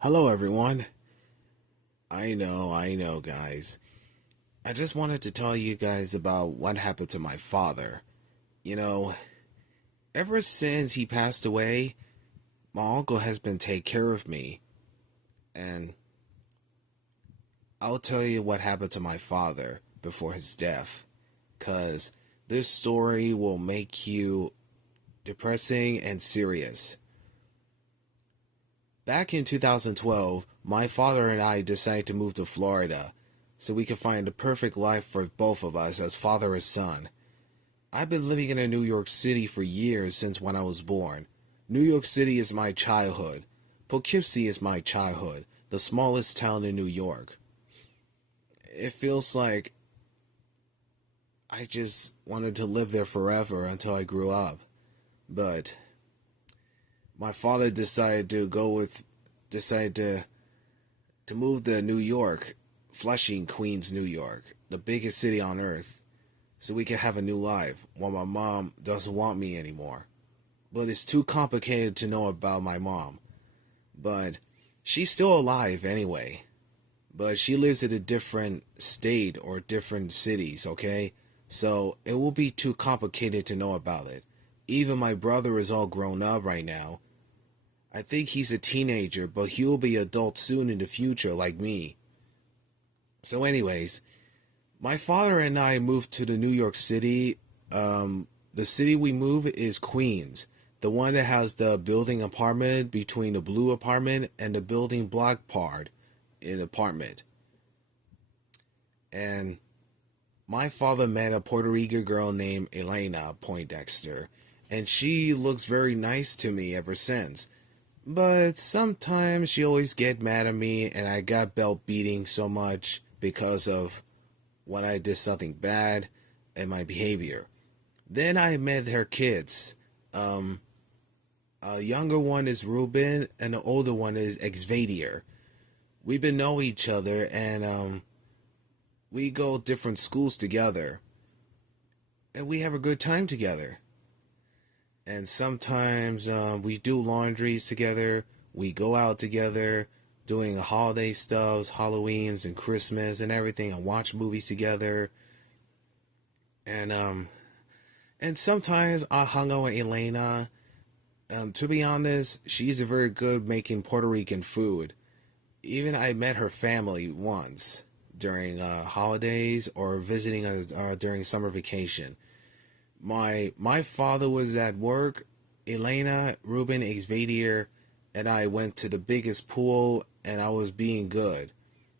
Hello, everyone. I know, guys. I just wanted to tell you guys about what happened to my father. You know, ever since he passed away, my uncle has been taking care of me. And I'll tell you what happened to my father before his death. Because this story will make you depressing and serious. Back in 2012, my father and I decided to move to Florida so we could find the perfect life for both of us as father and son. I've been living in New York City for years since when I was born. New York City is my childhood. Poughkeepsie is my childhood, the smallest town in New York. It feels like I just wanted to live there forever until I grew up. But my father decided to move to New York, Flushing, Queens, New York, the biggest city on earth, so we can have a new life while my mom doesn't want me anymore. But it's too complicated to know about my mom. But she's still alive anyway. But she lives in a different state or different cities, okay? So it will be too complicated to know about it. Even my brother is all grown up right now. I think he's a teenager, but he'll be adult soon in the future like me. So anyways, my father and I moved to the New York City. The city we moved is Queens, the one that has the building apartment between the blue apartment and the building block part in apartment. And my father met a Puerto Rican girl named Elena Poindexter, and she looks very nice to me ever since. But sometimes she always get mad at me, and I got belt beating so much because of when I did something bad and my behavior. Then I met her kids. Um, a younger one is Ruben, and the older one is Xavier. We've been know each other, and we go different schools together, and we have a good time together. And sometimes we do laundries together. We go out together, doing holiday stuffs, Halloweens and Christmas and everything, and watch movies together. And sometimes I hung out with Elena. To be honest, she's a very good making Puerto Rican food. Even I met her family once during holidays or visiting during summer vacation. My father was at work. Elena, Ruben, Xavier, and I went to the biggest pool, and I was being good.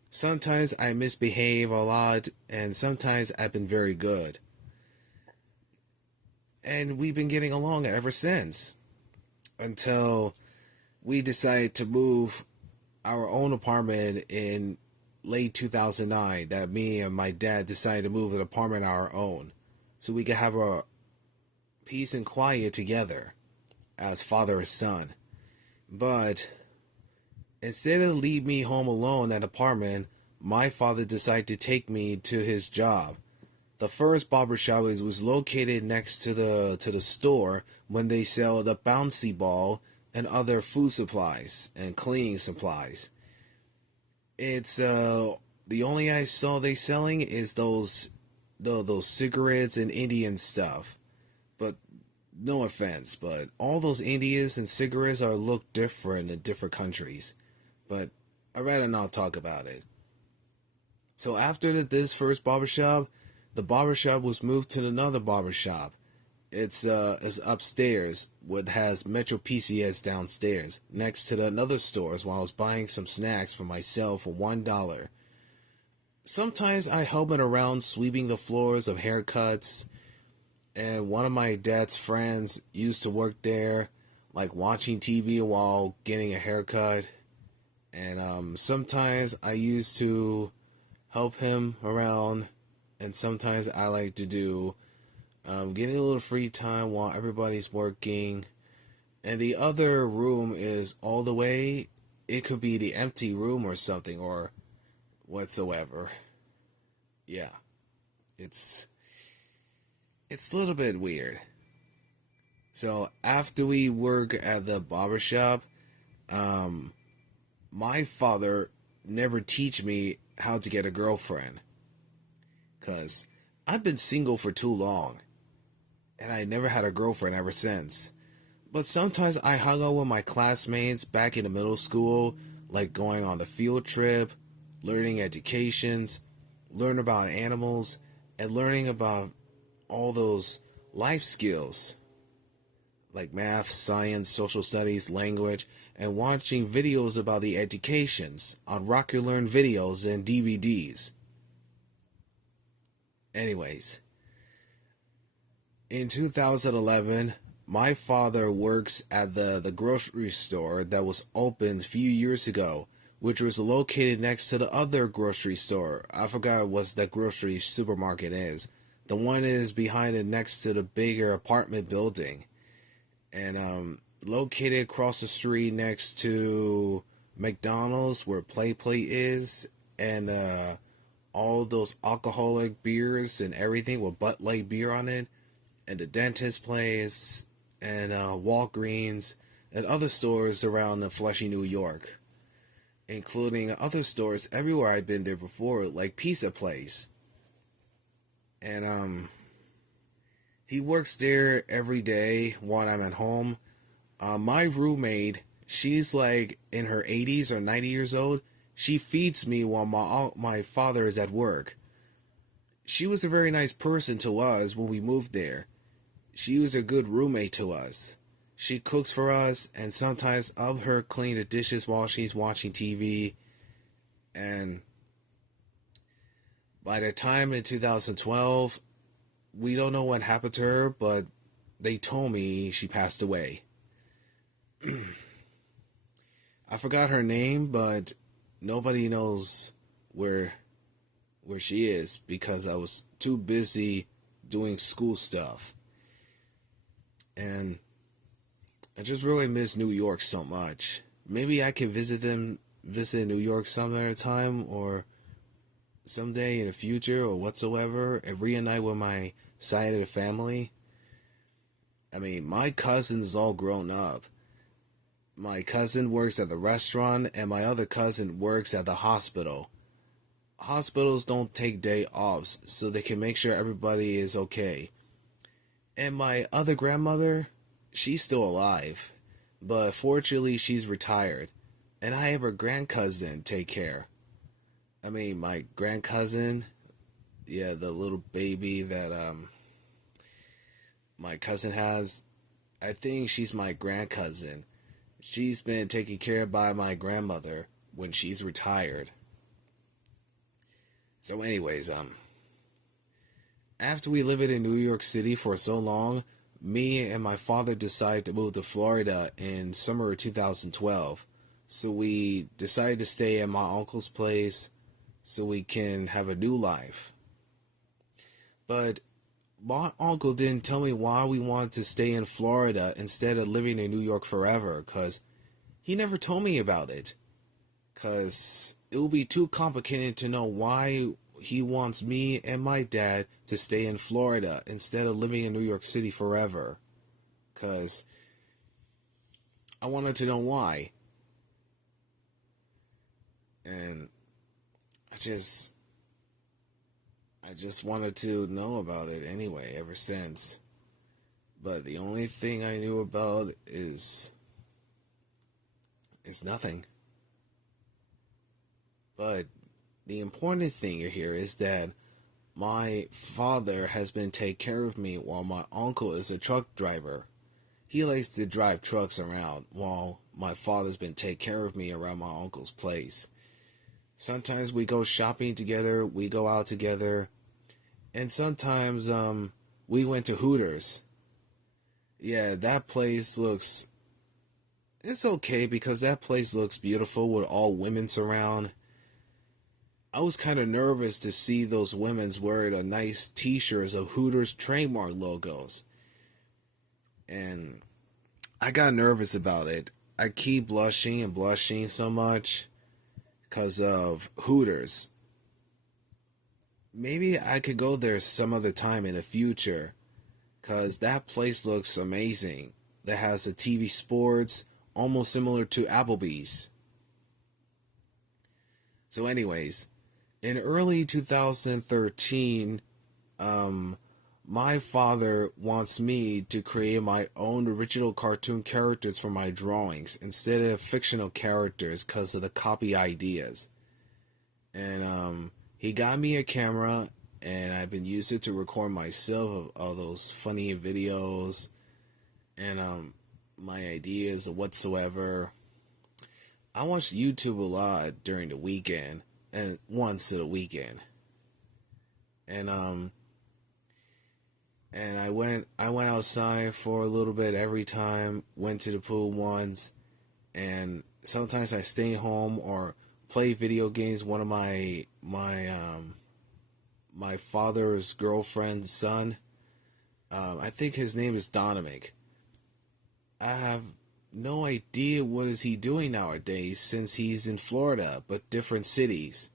Sometimes I misbehave a lot, and sometimes I've been very good. And we've been getting along ever since until we decided to move our own apartment in late 2009. That me and my dad decided to move an apartment our own so we could have a peace and quiet together as father and son. But instead of leave me home alone at apartment, my father decided to take me to his job. The first barbershop was located next to the store when they sell the bouncy ball and other food supplies and cleaning supplies. It's the only I saw they selling is those cigarettes and Indian stuff. But no offense, but all those Indians and cigarettes are look different in different countries. But I'd rather not talk about it. So after this first barbershop, the barbershop was moved to another barbershop. It's upstairs, what has Metro PCS downstairs, next to another stores while I was buying some snacks for myself for $1. Sometimes I help it around sweeping the floors of haircuts, and one of my dad's friends used to work there, like watching TV while getting a haircut. And sometimes I used to help him around, and sometimes I like to do getting a little free time while everybody's working. And the other room is all the way. It could be the empty room or something or whatsoever. Yeah, it's it's a little bit weird. So after we work at the barbershop, my father never teach me how to get a girlfriend. Because I've been single for too long. And I never had a girlfriend ever since. But sometimes I hung out with my classmates back in the middle school, like going on the field trip, learning educations, learn about animals, and learning about all those life skills like math, science, social studies, language, and watching videos about the educations on Rock Your Learn videos and DVDs. Anyways, in 2011, my father works at the grocery store that was opened a few years ago, which was located next to the other grocery store. I forgot what the grocery supermarket is. The one is behind it next to the bigger apartment building. And located across the street next to McDonald's where Play is, and all those alcoholic beers and everything with Bud Light beer on it, and the dentist place, and Walgreens, and other stores around the Flushing, New York, including other stores everywhere I've been there before, like Pizza Place. And he works there every day while I'm at home. My roommate, she's like in her 80s or 90 years old. She feeds me while my father is at work. She was a very nice person to us when we moved there. She was a good roommate to us. She cooks for us, and sometimes I'll help her clean the dishes while she's watching TV. And by the time in 2012, we don't know what happened to her, but they told me she passed away. I forgot her name, but nobody knows where she is because I was too busy doing school stuff. And I just really miss New York so much. Maybe I can visit New York some other time or someday in the future or whatsoever and reunite with my side of the family. I mean, my cousin's all grown up. My cousin works at the restaurant and my other cousin works at the hospital. Hospitals don't take day offs so they can make sure everybody is okay. And my other grandmother, she's still alive, but fortunately she's retired. And I have her grandcousin take care. I mean, my grandcousin, yeah, the little baby that my cousin has, I think she's my grandcousin. She's been taken care of by my grandmother when she's retired. So anyways, after we lived in New York City for so long, me and my father decided to move to Florida in summer of 2012. So we decided to stay at my uncle's place so we can have a new life. But my uncle didn't tell me why we wanted to stay in Florida instead of living in New York forever, because he never told me about it. Because it will be too complicated to know why he wants me and my dad to stay in Florida instead of living in New York City forever. Because I wanted to know why. And I just wanted to know about it anyway, ever since. But the only thing I knew about is nothing. But the important thing here is that my father has been taking care of me while my uncle is a truck driver. He likes to drive trucks around while my father's been taking care of me around my uncle's place. Sometimes we go shopping together, we go out together, and sometimes we went to Hooters. Yeah, that place looks... It's okay because that place looks beautiful with all women's around. I was kind of nervous to see those women's wearing a nice t-shirts of Hooters trademark logos. And I got nervous about it. I keep blushing and blushing so much because of Hooters. Maybe I could go there some other time in the future because that place looks amazing. That has a TV sports almost similar to Applebee's. So, anyways, in early 2013, um, my father wants me to create my own original cartoon characters for my drawings instead of fictional characters because of the copy ideas. And he got me a camera, and I've been using it to record myself of all those funny videos and my ideas or whatsoever. I watch YouTube a lot during the weekend and once in a weekend. And I went outside for a little bit every time, went to the pool once, and sometimes I stay home or play video games. One of my father's girlfriend's son, I think his name is Donomic. I have no idea what is he doing nowadays since he's in Florida, but different cities.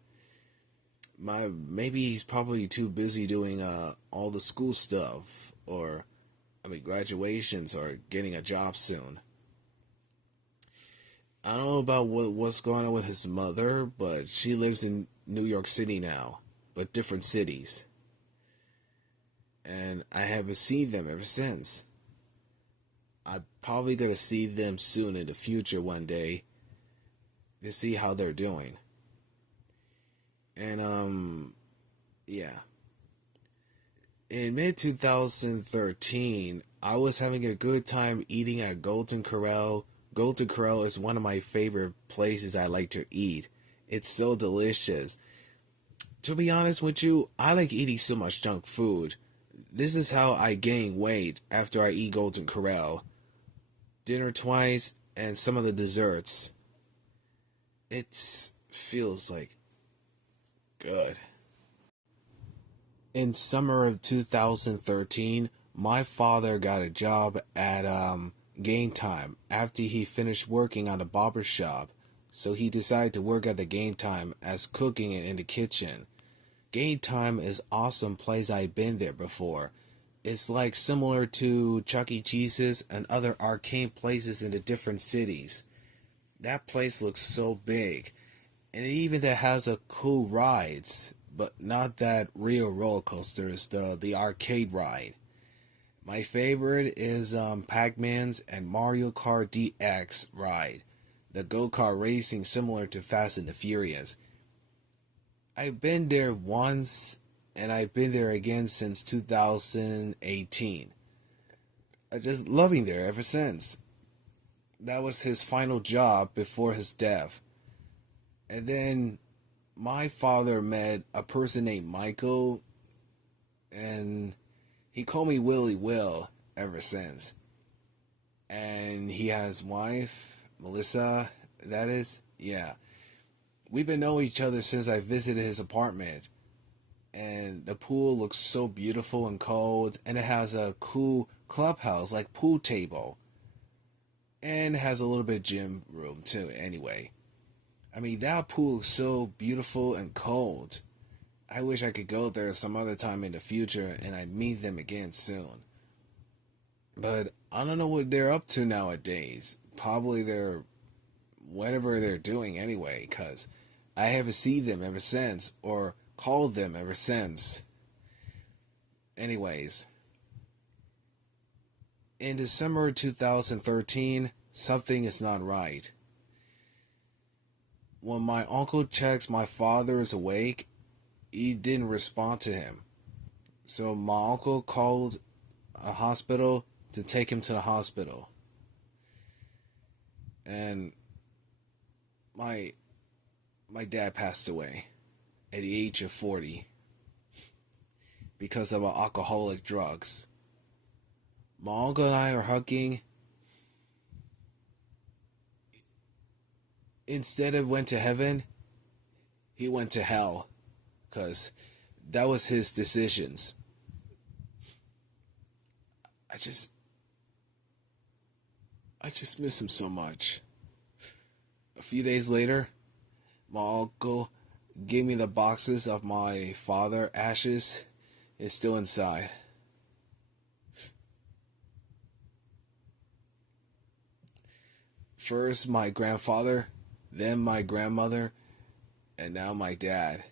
Maybe he's probably too busy doing all the school stuff, or I mean graduations, or getting a job soon. I don't know about what's going on with his mother, but she lives in New York City now, but different cities. And I haven't seen them ever since. I'm probably gonna see them soon in the future one day to see how they're doing. And yeah. In mid 2013, I was having a good time eating at Golden Corral. Golden Corral is one of my favorite places I like to eat. It's so delicious. To be honest with you, I like eating so much junk food. This is how I gain weight after I eat Golden Corral. Dinner twice and some of the desserts. It feels like good. In summer of 2013, my father got a job at Game Time after he finished working on the barber shop. So he decided to work at the Game Time as cooking in the kitchen. Game Time is awesome place. I've been there before. It's like similar to Chuck E. Cheese's and other arcade places in the different cities. That place looks so big. And it even that has a cool rides, but not that real roller coasters, the arcade ride. My favorite is Pac-Man's and Mario Kart DX ride, the go-kart racing similar to Fast and the Furious. I've been there once, and I've been there again since 2018. I just loving there ever since. That was his final job before his death. And then my father met a person named Michael, and he called me Willie Will ever since. And he has wife, Melissa, that is, yeah. We've been knowing each other since I visited his apartment. And the pool looks so beautiful and cold, and it has a cool clubhouse, like pool table. And it has a little bit of gym room too, anyway. I mean, that pool is so beautiful and cold. I wish I could go there some other time in the future and I meet them again soon. But I don't know what they're up to nowadays. Probably they're whatever they're doing anyway, because I haven't seen them ever since or called them ever since. Anyways, in December 2013, something is not right. When my uncle checks my father is awake, he didn't respond to him. So my uncle called a hospital to take him to the hospital. And my dad passed away at the age of 40 because of alcoholic drugs. My uncle and I are hugging. Instead of went to heaven, he went to hell, because that was his decisions. I just miss him so much. A few days later, my uncle gave me the boxes of my father ashes. It's still inside. First my grandfather, then my grandmother, and now my dad.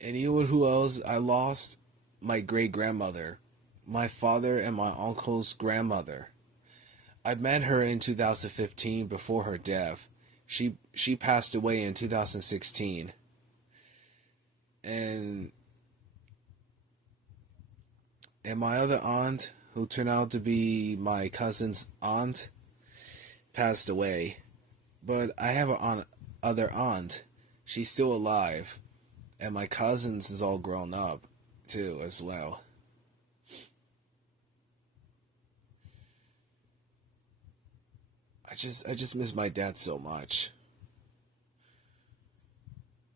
And you know who else I lost? My great grandmother, my father and my uncle's grandmother. I met her in 2015 before her death. She passed away in 2016. And my other aunt, who turned out to be my cousin's aunt, passed away. But I have other aunt. She's still alive. And my cousins is all grown up too as well. I just miss my dad so much.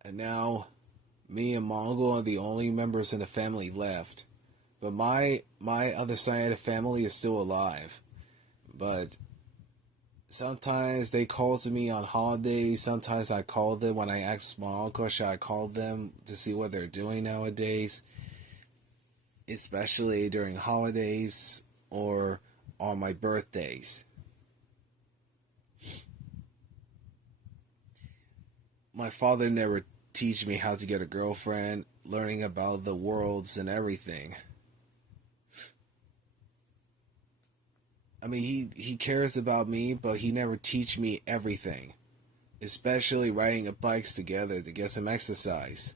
And now me and Mongo are the only members in the family left. But my other side of the family is still alive. But sometimes they call to me on holidays. Sometimes I call them when I ask my uncle should I call them to see what they're doing nowadays. Especially during holidays or on my birthdays. My father never teach me how to get a girlfriend, learning about the worlds and everything. I mean, he cares about me, but he never teach me everything. Especially riding a bikes together to get some exercise.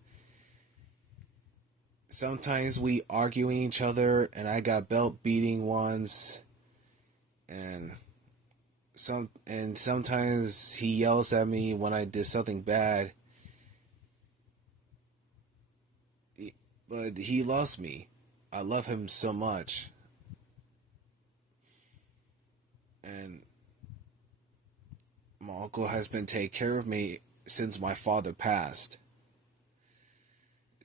Sometimes we arguing each other, and I got belt beating once, and sometimes he yells at me when I did something bad. But he loves me. I love him so much. And my uncle has been taking care of me since my father passed.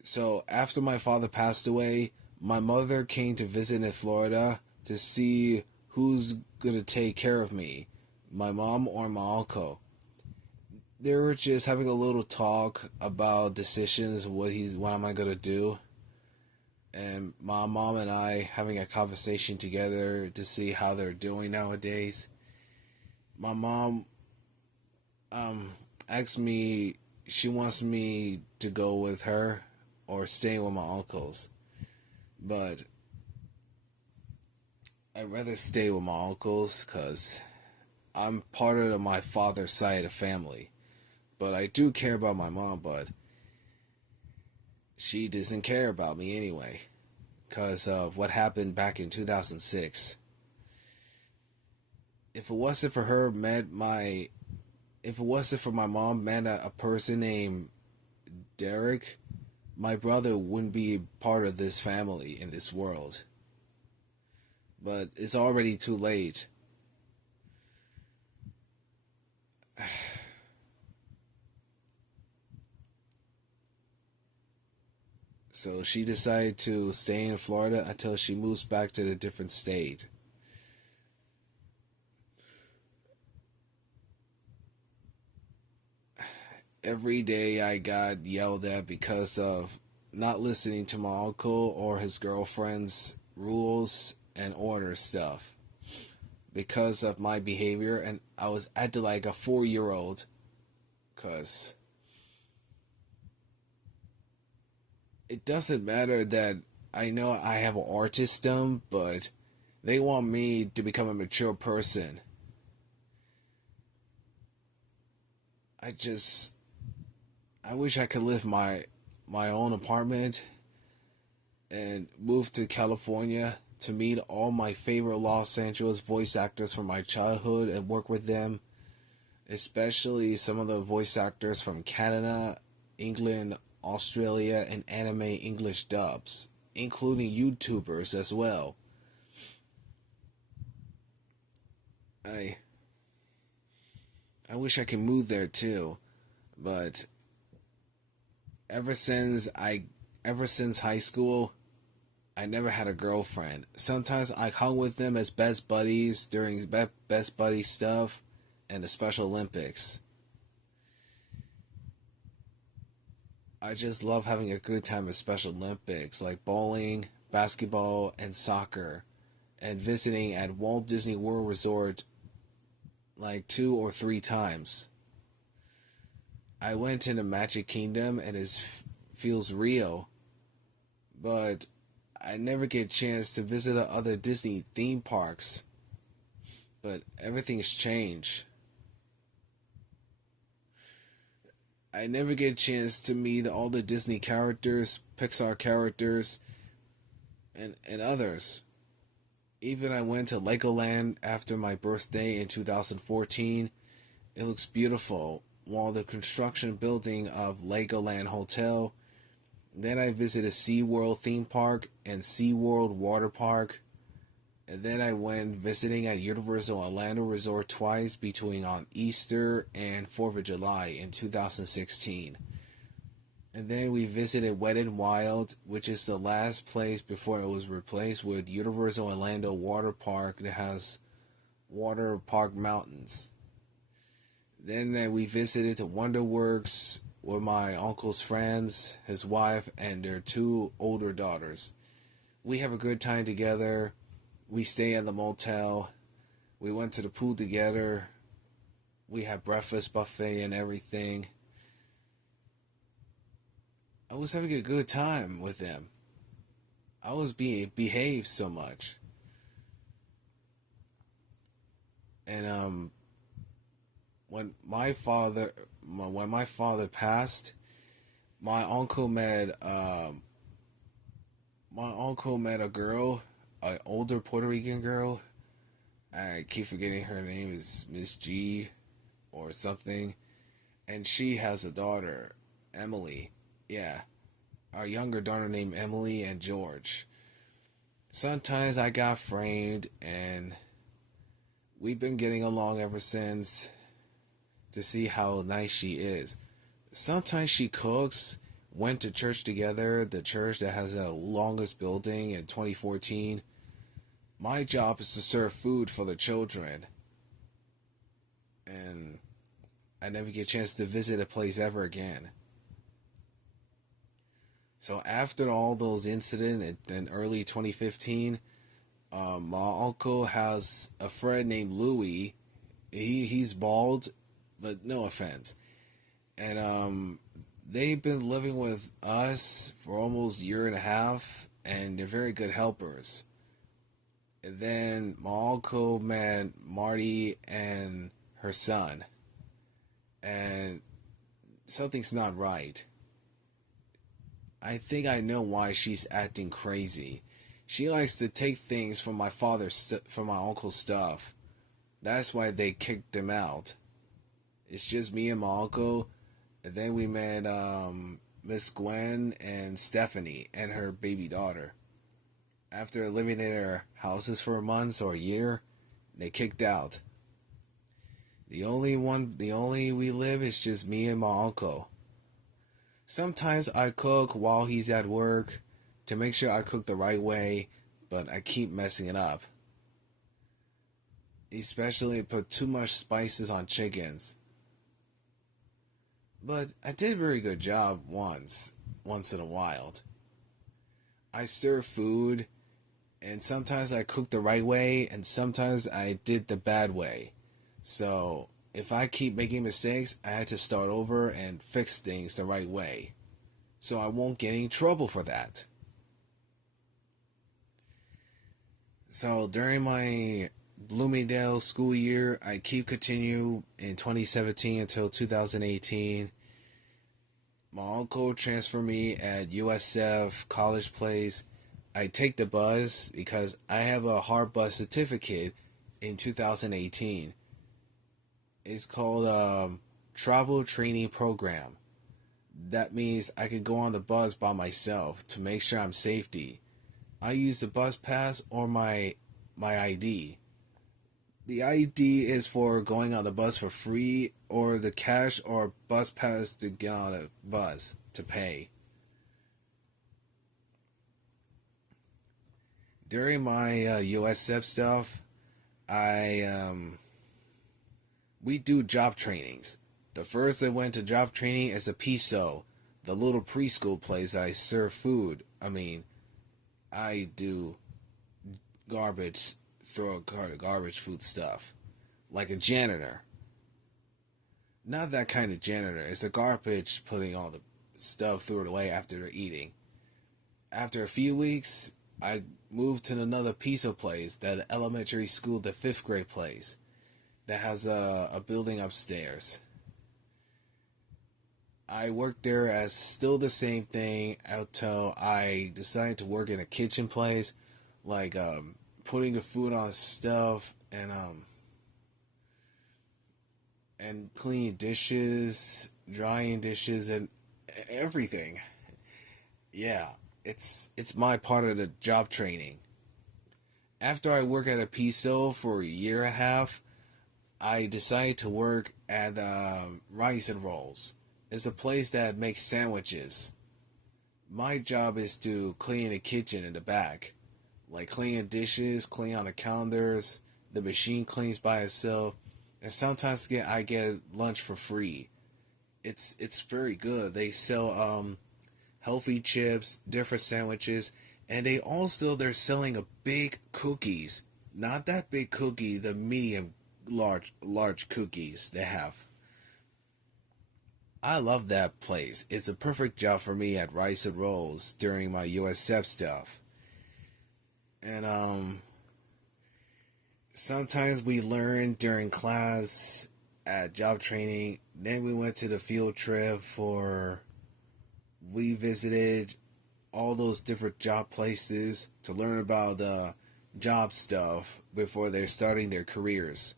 So after my father passed away, my mother came to visit in Florida to see who's gonna take care of me, my mom or my uncle. They were just having a little talk about decisions, what am I gonna do, and my mom and I having a conversation together to see how they're doing nowadays. My mom asked me she wants me to go with her or stay with my uncles, but I'd rather stay with my uncles because I'm part of my father's side of family. But I do care about my mom, but she doesn't care about me anyway because of what happened back in 2006. If it wasn't for her, if it wasn't for my mom met a person named Derek, my brother wouldn't be part of this family in this world. But it's already too late. So she decided to stay in Florida until she moves back to a different state. Every day I got yelled at because of not listening to my uncle or his girlfriend's rules and order stuff because of my behavior, and I was acting like a 4-year old because it doesn't matter that I know I have autism, but they want me to become a mature person. I just I wish I could live my own apartment and move to California to meet all my favorite Los Angeles voice actors from my childhood and work with them, especially some of the voice actors from Canada, England, Australia, and anime English dubs, including YouTubers as well. I I wish I could move there too, but ever since I ever since high school, I never had a girlfriend. Sometimes I hung with them as best buddies during best buddy stuff and the Special Olympics. I just love having a good time at Special Olympics, like bowling, basketball, and soccer, and visiting at Walt Disney World Resort like 2 or 3 times. I went to the Magic Kingdom and feels real, but I never get a chance to visit the other Disney theme parks. But everything's changed. I never get a chance to meet all the Disney characters, Pixar characters, and others. Even I went to Legoland after my birthday in 2014. It looks beautiful. While the construction building of Legoland Hotel. Then I visited SeaWorld theme park and SeaWorld water park. And then I went visiting at Universal Orlando Resort twice between on Easter and 4th of July in 2016. And then we visited Wet n Wild, which is the last place before it was replaced with Universal Orlando Water Park that has water park mountains. Then we visited the WonderWorks with my uncle's friends, his wife, and their two older daughters. We have a good time together. We stay at the motel. We went to the pool together. We had breakfast buffet and everything. I was having a good time with them. I was being behaved so much. And when my father passed, my uncle met a girl, an older Puerto Rican girl. I keep forgetting her name is Miss G or something, and she has a daughter, Emily. Yeah, our younger daughter named Emily and George. Sometimes I got framed, and we've been getting along ever since to see how nice she is. Sometimes she cooks. Went to church together, the church that has the longest building in 2014. My job is to serve food for the children. And I never get a chance to visit a place ever again. So after all those incidents in early 2015, my uncle has a friend named Louis. He's bald, but no offense. And they've been living with us for almost a year and a half, and they're very good helpers. And then my uncle met Marty and her son, and something's not right. I think I know why she's acting crazy. She likes to take things from from my uncle's stuff. That's why they kicked him out. It's just me and my uncle. And then we met Miss Gwen and Stephanie and her baby daughter. After living in their houses for a month or a year, they kicked out. The only we live is just me and my uncle. Sometimes I cook while he's at work to make sure I cook the right way, but I keep messing it up. Especially put too much spices on chickens. But I did a very good job once in a while. I serve food, and sometimes I cook the right way, and sometimes I did the bad way. So if I keep making mistakes, I had to start over and fix things the right way. So I won't get any trouble for that. So during my Bloomingdale school year, I continue in 2017 until 2018. My uncle transferred me at USF College Place. I take the bus because I have a hard bus certificate in 2018. It's called Travel Training Program. That means I can go on the bus by myself to make sure I'm safety. I use the bus pass or my ID. The ID is for going on the bus for free, or the cash or bus pass to get on a bus to pay. During my USF stuff, we do job trainings. The first I went to job training is a PISO, the little preschool place I serve food. I do throw garbage food stuff, like a janitor. Not that kind of janitor. It's a garbage putting all the stuff through it away after they're eating. After a few weeks, I moved to another pizza place, that elementary school, the fifth grade place, that has a building upstairs. I worked there as still the same thing until I decided to work in a kitchen place, like putting the food on stuff and cleaning dishes, drying dishes, and everything. Yeah, it's my part of the job training. After I worked at a PISO for a year and a half, I decided to work at Rice and Rolls. It's a place that makes sandwiches. My job is to clean the kitchen in the back, like cleaning dishes, clean on the counters. The machine cleans by itself, and sometimes I get lunch for free. It's very good. They sell healthy chips, different sandwiches, and they're selling a big cookies. Not that big cookie, the medium large cookies they have. I love that place. It's a perfect job for me at Rice and Rolls during my USF stuff. And sometimes we learn during class at job training. Then we went to the field trip for we visited all those different job places to learn about the job stuff before they're starting their careers.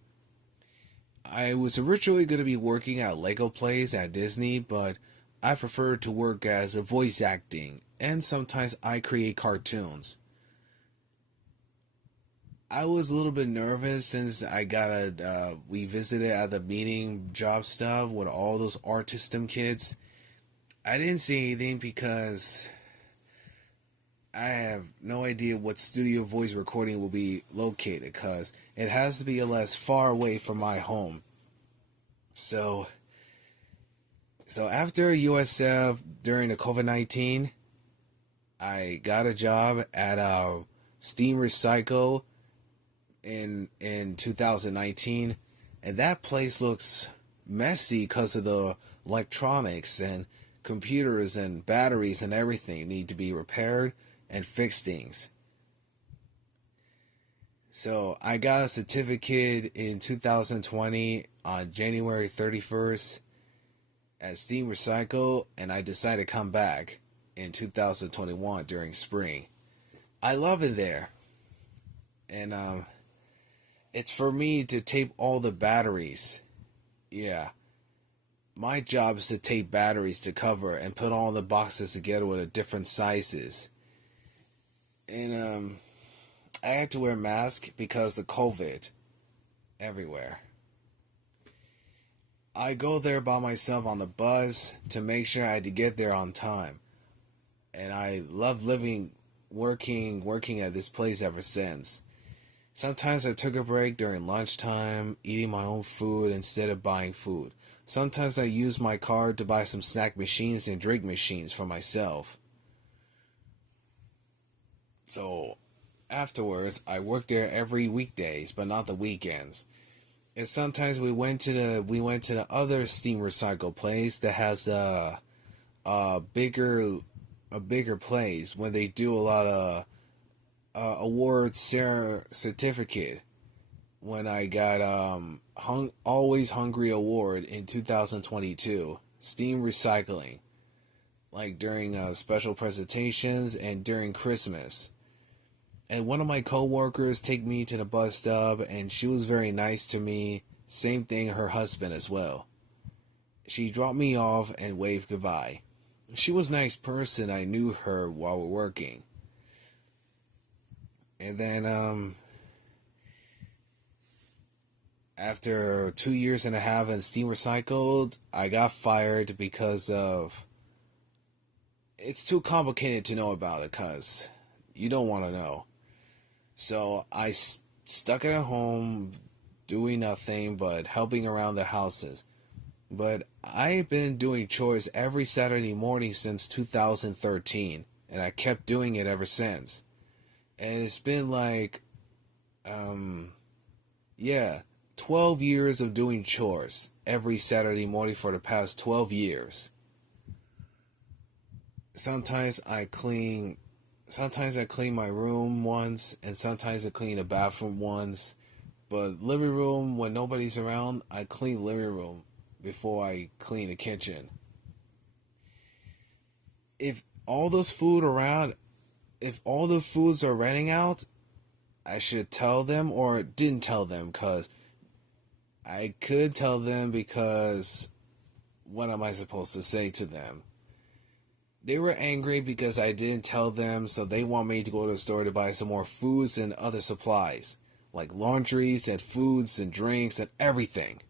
I was originally going to be working at Lego Plays at Disney, but I prefer to work as a voice acting, and sometimes I create cartoons. I was a little bit nervous since we visited at the meeting job stuff with all those artistum kids. I didn't see anything because I have no idea what studio voice recording will be located because it has to be less far away from my home. So after USF during the COVID-19, I got a job at Steam Recycle in 2019, and that place looks messy because of the electronics and computers and batteries and everything need to be repaired and fix things. So I got a certificate in 2020 on January 31st at Steam Recycle, and I decided to come back in 2021 during spring. I love it there. And it's for me to tape all the batteries. Yeah. My job is to tape batteries to cover and put all the boxes together with the different sizes. And I had to wear a mask because of COVID everywhere. I go there by myself on the bus to make sure I had to get there on time. And I love working at this place ever since. Sometimes I took a break during lunchtime, eating my own food instead of buying food. Sometimes I use my card to buy some snack machines and drink machines for myself. So afterwards, I worked there every weekdays, but not the weekends. And sometimes we went to the other Steam Recycle place that has a bigger place when they do a lot of awards certificate. When I got Always Hungry Award in 2022, Steam Recycling, like during special presentations and during Christmas. And one of my coworkers take me to the bus stop, and she was very nice to me. Same thing, her husband as well. She dropped me off and waved goodbye. She was a nice person. I knew her while we're working. And then after 2 years and a half in Steam Recycled, I got fired because of... It's too complicated to know about it because you don't want to know. So I stuck at home doing nothing but helping around the houses. But I've been doing chores every Saturday morning since 2013, and I kept doing it ever since. And it's been like, 12 years of doing chores every Saturday morning for the past 12 years. Sometimes I clean sometimes I clean my room once and sometimes I clean the bathroom once. But living room when nobody's around, I clean living room before I clean the kitchen. If all those food around if all the foods are running out, I should tell them or didn't tell them because I could tell them because what am I supposed to say to them? They were angry because I didn't tell them, so they want me to go to the store to buy some more foods and other supplies, like laundries and foods and drinks and everything.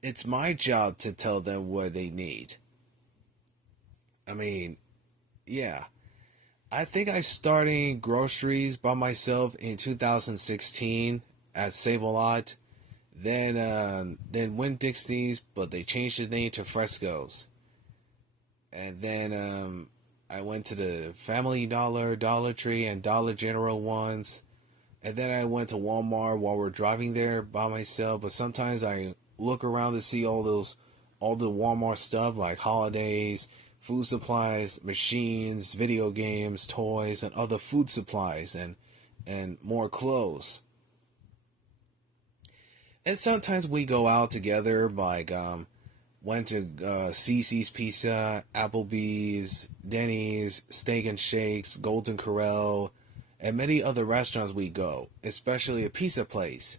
It's my job to tell them what they need. I mean, yeah. I think I started groceries by myself in 2016 at Save a Lot. Then Winn Dixie's, but they changed the name to Fresco's. And then I went to the Family Dollar, Dollar Tree, and Dollar General ones. And then I went to Walmart while we're driving there by myself. But sometimes I look around to see all the Walmart stuff like holidays, food supplies, machines, video games, toys, and other food supplies and more clothes. And sometimes we go out together, like went to CC's Pizza, Applebee's, Denny's, Steak and Shakes, Golden Corral, and many other restaurants we go, especially a pizza place.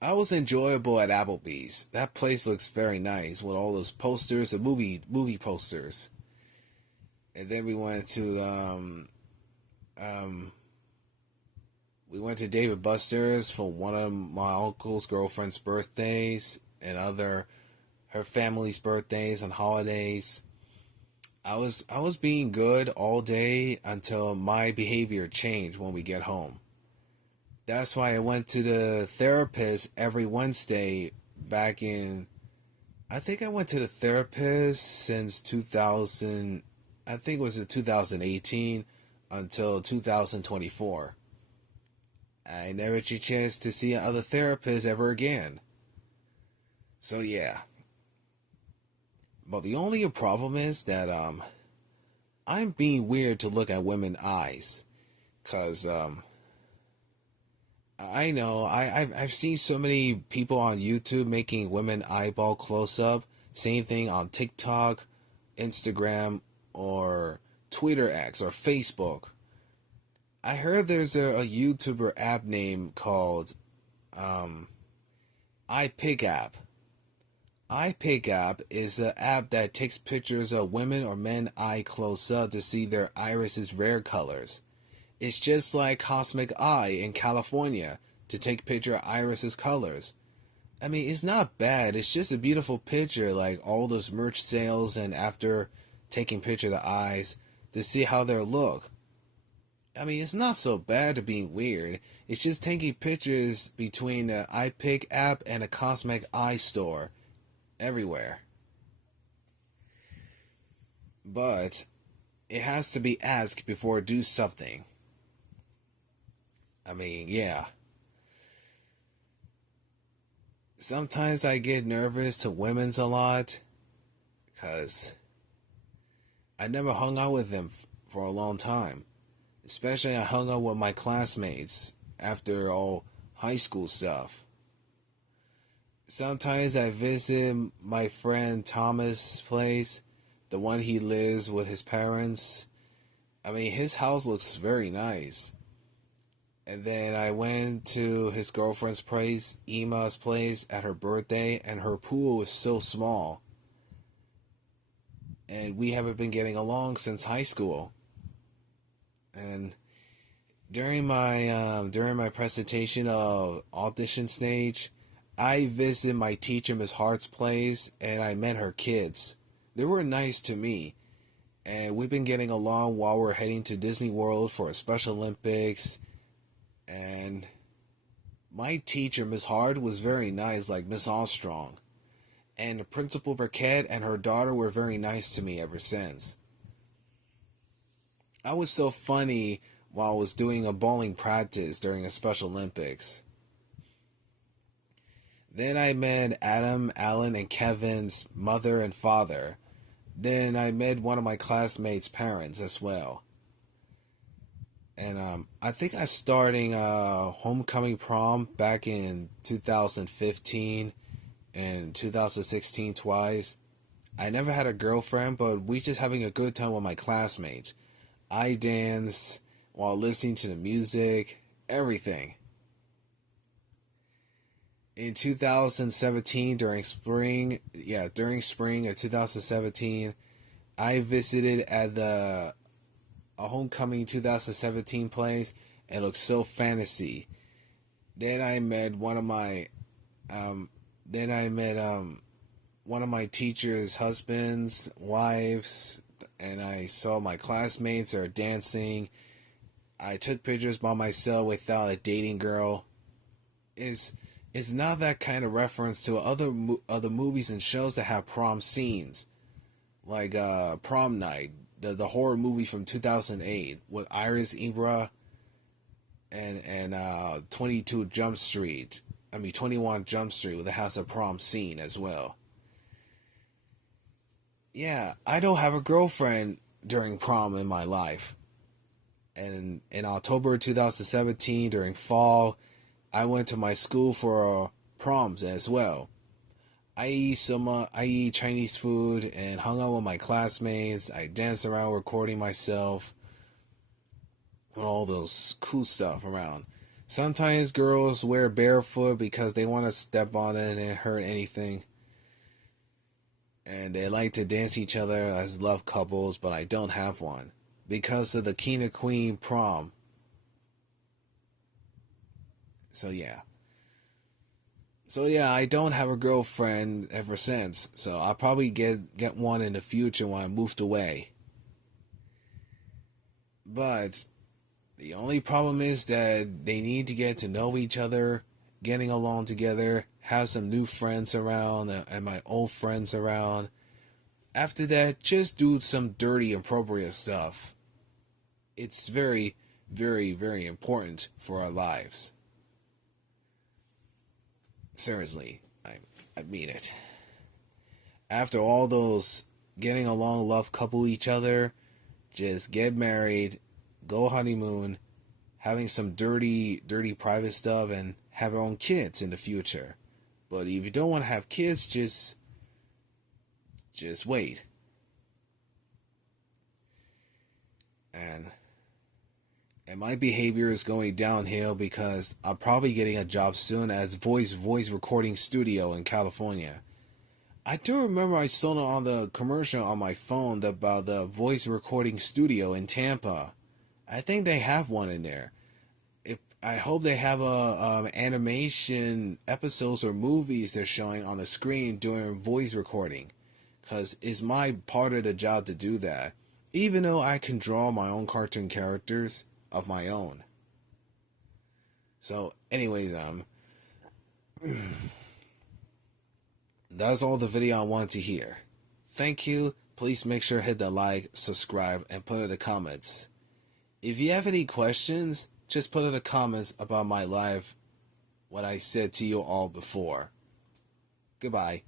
I was enjoyable at Applebee's. That place looks very nice with all those posters and movie posters. And then um we went to David Buster's for one of my uncle's girlfriend's birthdays and other her family's birthdays and holidays. I was being good all day until my behavior changed when we get home. That's why I went to the therapist every Wednesday back in I think I went to the therapist since 2000 I think it was in 2018 until 2024. I never had a chance to see other therapists ever again. So yeah. But the only problem is that I'm being weird to look at women's eyes. Cause I know I've seen so many people on YouTube making women eyeball close up. Same thing on TikTok, Instagram, or Twitter X or Facebook. I heard there's a YouTuber app name called iPick app. iPick app is an app that takes pictures of women or men eye close up to see their iris's rare colors. It's just like Cosmic Eye in California to take picture of iris's colors. I mean, it's not bad. It's just a beautiful picture, like all those merch sales and after taking picture of the eyes to see how they look. I mean, it's not so bad to being weird. It's just taking pictures between the iPick app and a Cosmic Eye store everywhere. But it has to be asked before do something. I mean, yeah. Sometimes I get nervous to women's a lot because I never hung out with them for a long time. Especially I hung out with my classmates after all high school stuff. Sometimes I visit my friend Thomas' place, the one he lives with his parents. I mean, his house looks very nice. And then I went to his girlfriend's place, Emma's place, at her birthday, and her pool was so small. And we haven't been getting along since high school. And during my presentation of audition stage, I visited my teacher Miss Hart's place, and I met her kids. They were nice to me, and we've been getting along while we're heading to Disney World for a Special Olympics. And my teacher Miss Hart was very nice, like Miss Armstrong. And the Principal Burkett and her daughter were very nice to me ever since. I was so funny while I was doing a bowling practice during a Special Olympics. Then I met Adam, Alan, and Kevin's mother and father. Then I met one of my classmates' parents as well. And I think I starting homecoming prom back in 2015 and 2016 twice. I never had a girlfriend, but we just having a good time with my classmates. I danced while listening to the music, everything. In 2017, during spring of 2017, I visited at the a homecoming 2017 place and it looked so fantasy. Then I met one of my um, then I met one of my teacher's husbands, wives, and I saw my classmates are dancing. I took pictures by myself without a dating girl. Is it's not that kind of reference to other movies and shows that have prom scenes, like Prom Night, the horror movie from 2008 with Iris Ibra and 21 Jump Street, with the House of Prom scene as well. Yeah, I don't have a girlfriend during prom in my life. And in October 2017, during fall, I went to my school for proms as well. I eat Chinese food and hung out with my classmates. I danced around recording myself and all those cool stuff around. Sometimes girls wear barefoot because they want to step on it and hurt anything. And they like to dance each other as love couples, but I don't have one because of the King and Queen prom. So yeah. So yeah, I don't have a girlfriend ever since. So I'll probably get one in the future when I moved away. But the only problem is that they need to get to know each other, getting along together, have some new friends around and my old friends around. After that, just do some dirty, inappropriate stuff. It's very, very, very important for our lives. Seriously, I mean it. After all those getting along, love couple each other, just get married, go honeymoon, having some dirty, dirty private stuff, and have your own kids in the future. But if you don't want to have kids, just wait. And my behavior is going downhill because I'm probably getting a job soon as voice recording studio in California. I do remember I saw it on the commercial on my phone about the voice recording studio in Tampa. I think they have one in there. I hope they have animation episodes or movies they're showing on the screen during voice recording, because it's my part of the job to do that. Even though I can draw my own cartoon characters of my own. So, anyways, that's all the video I wanted to hear. Thank you. Please make sure to hit the like, subscribe, and put in the comments. If you have any questions, just put in the comments about my life, what I said to you all before. Goodbye.